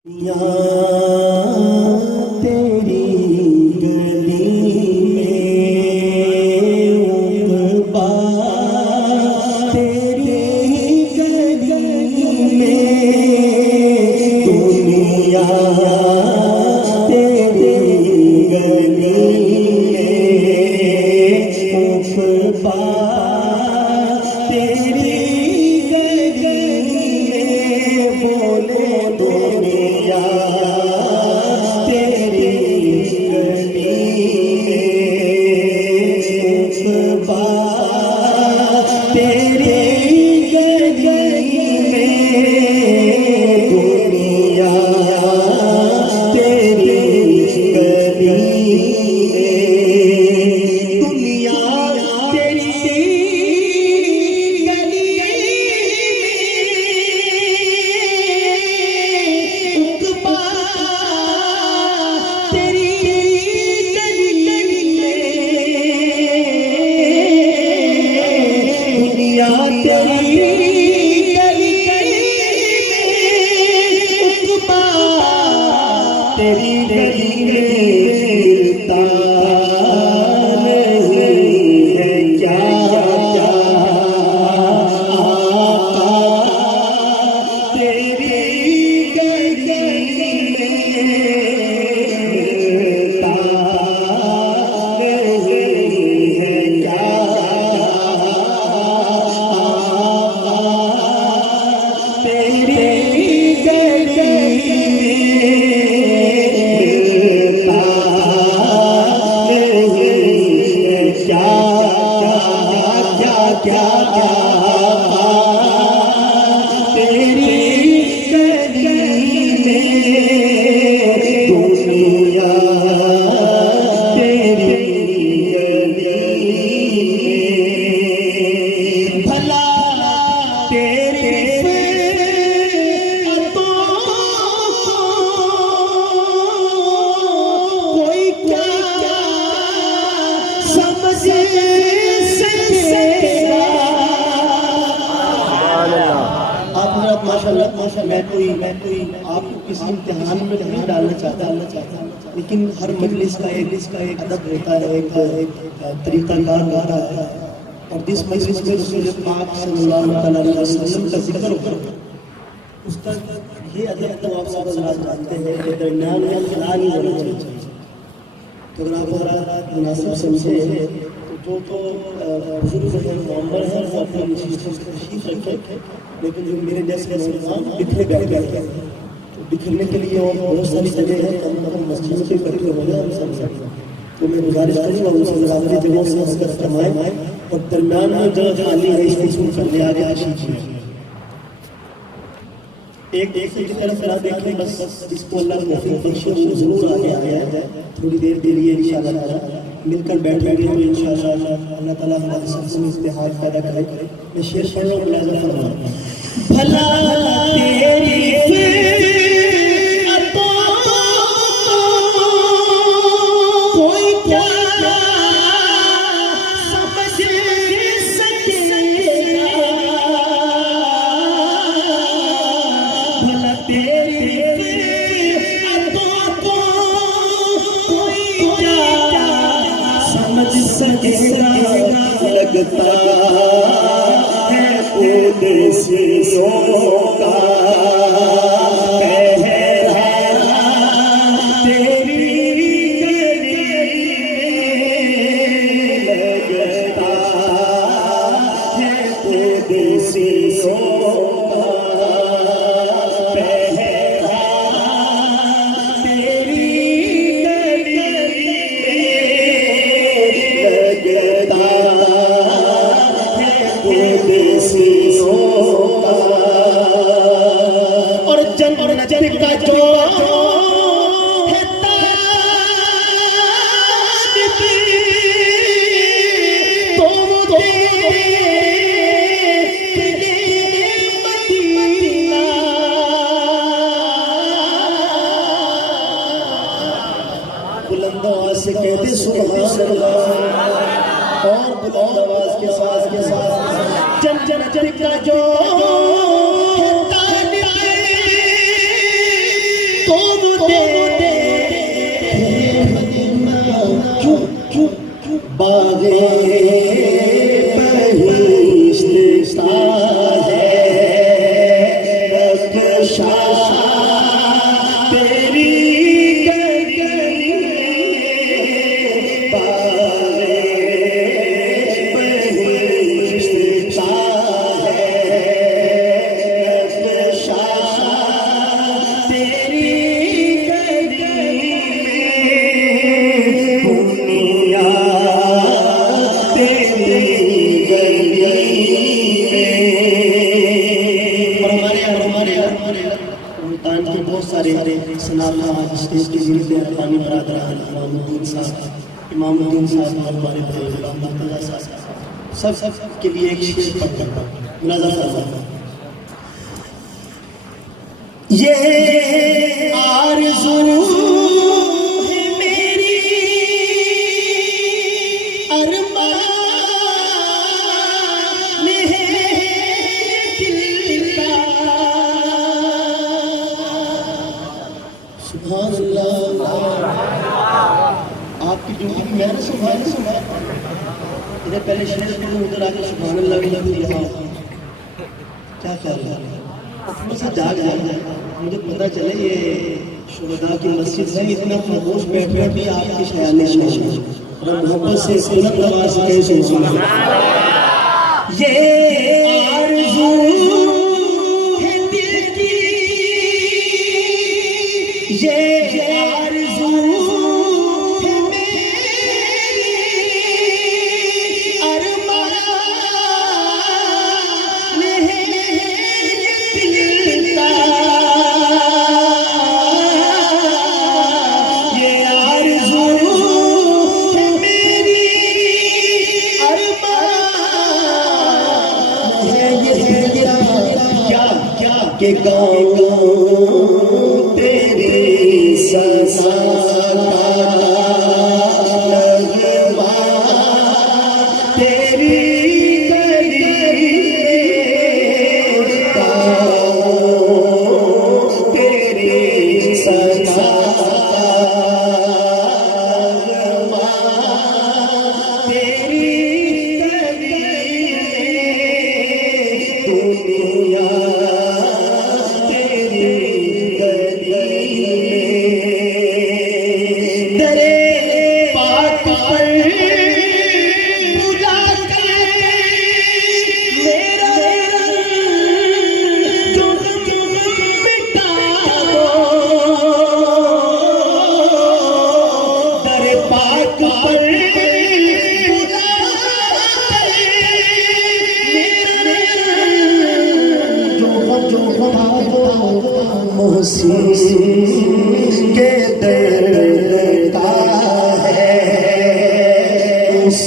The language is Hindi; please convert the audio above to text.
तेरी गली में उकबा, तेरी गली में दुनिया, तेरी गली में उकबा, तेरी गली में बोले दुनिया, तेरी गली में उकबा, तेरी गली में दुनिया, तेरी गली में दुनिया, तेरी गली में उकबा, तेरी गली में दुनिया, तेरी गली में उकबा, तेरी गली में मिलता नहीं है क्या क्या आका, तेरी गली में मिलता नहीं है क्या आका, तेरी गली मिलता नहीं है क्या क्या क्या क्या तेरी गली में दुनिया, तेरी गली में भला तेरी फितरतों को कोई क्या समझ सकेगा। आप हजरत माशाल्लाह मैं कोई आपको किसी इम्तिहान में नहीं डालना चाहता, लेकिन हर मजलिस का एक अदब होता है, एक तरीक़ाकार होता है। और जिस मजलिस में रसूल पाक सल्लल्लाहु अलैहि वसल्लम का जिक्र हो, उसका ये अदब तो आप सब जानते हैं कि दरमियान में खला नहीं होना चाहिए। तो अगर आप मुनासिब समझे तो बुजुर्ग हैं, मोहम्मद हैं, वो अपनी तशरीफ रखें, लेकिन जो मेरे जैसे नौजवान बिखरे बैठे हैं, तो बिखरने के लिए और बहुत सारी जगह है, हम मस्जिद में इकट्ठे हो गए हम सब। तो मैं गुजारिश करूँगा उनसे बराबरी जगहों से हसरत फरमाएं और दरमियान में जगह खाली है इसको सुन कर ले आगे आशीष एक की तरफ ना देखें, बस जिसको अल्लाह तौफीक बख्शे वो जरूर आगे आया है। थोड़ी देर के लिए इंशाअल्लाह मिलकर बैठेंगे तो इंशाअल्लाह अल्लाह ताला हमारे सबसे इत्तेहाद पैदा करे। मैं शेर पढ़ूं, मुलाज़ा फरमाऊं। भला तेरी फितरतों कोई क्या समझ सकेगा। भला तेरी फितरतों को कोई क्या समझ सकेगा। लगता है उदेसियों का पहरा तेरी गली में लगता है उदेसियों का पहरा तेरी गली में लगता है उदेसियों का। और जन्नत का जो है ताज भी, तो वो तेरे मदीना। बुलंद आवाज से कहते सुभान अल्लाह, और बुलंद आवाज के साथ जन्नत का जो बागे बहिश्ता है रक्षा तेरी गली बागे बहिश्ता है रक्षा तेरी मुल्तान के बहुत सारे सनाला स्टेज के ज़रिए अरफानी बरादरान इमामुद्दीन साहब हमारे भाई गुलाम मुर्तज़ा साहब सब के लिए एक शेर पढ़कर मुनाज़ा फरमाता ये आरज़ू है मेरी अरमान है दिल का सुभान अल्लाह आपकी ड्यूटी भी मैंने सुना इधर पहले शेर पढ़ो उधर आके सुभान अल्लाह भी लग दिया क्या ख्याल है मुझे जाग जाए मुझे पता चले ये शुहदा की मस्जिद है इतना खामोश बैठना भी आपकी ख्यालिश में और मोहब्बत से सुनत नवाज कैसे सुना ये आरज़ू है दिल की ये आरज़ू है मेरी अरमान है दिल का ये आरज़ू है मेरी अरमान है ये क्या क्या के गाँव तेरी ससा लगवा तेरी गली तेरी ससा लगवा तेरी गली दुनिया मोहसिन के दर्द का है उस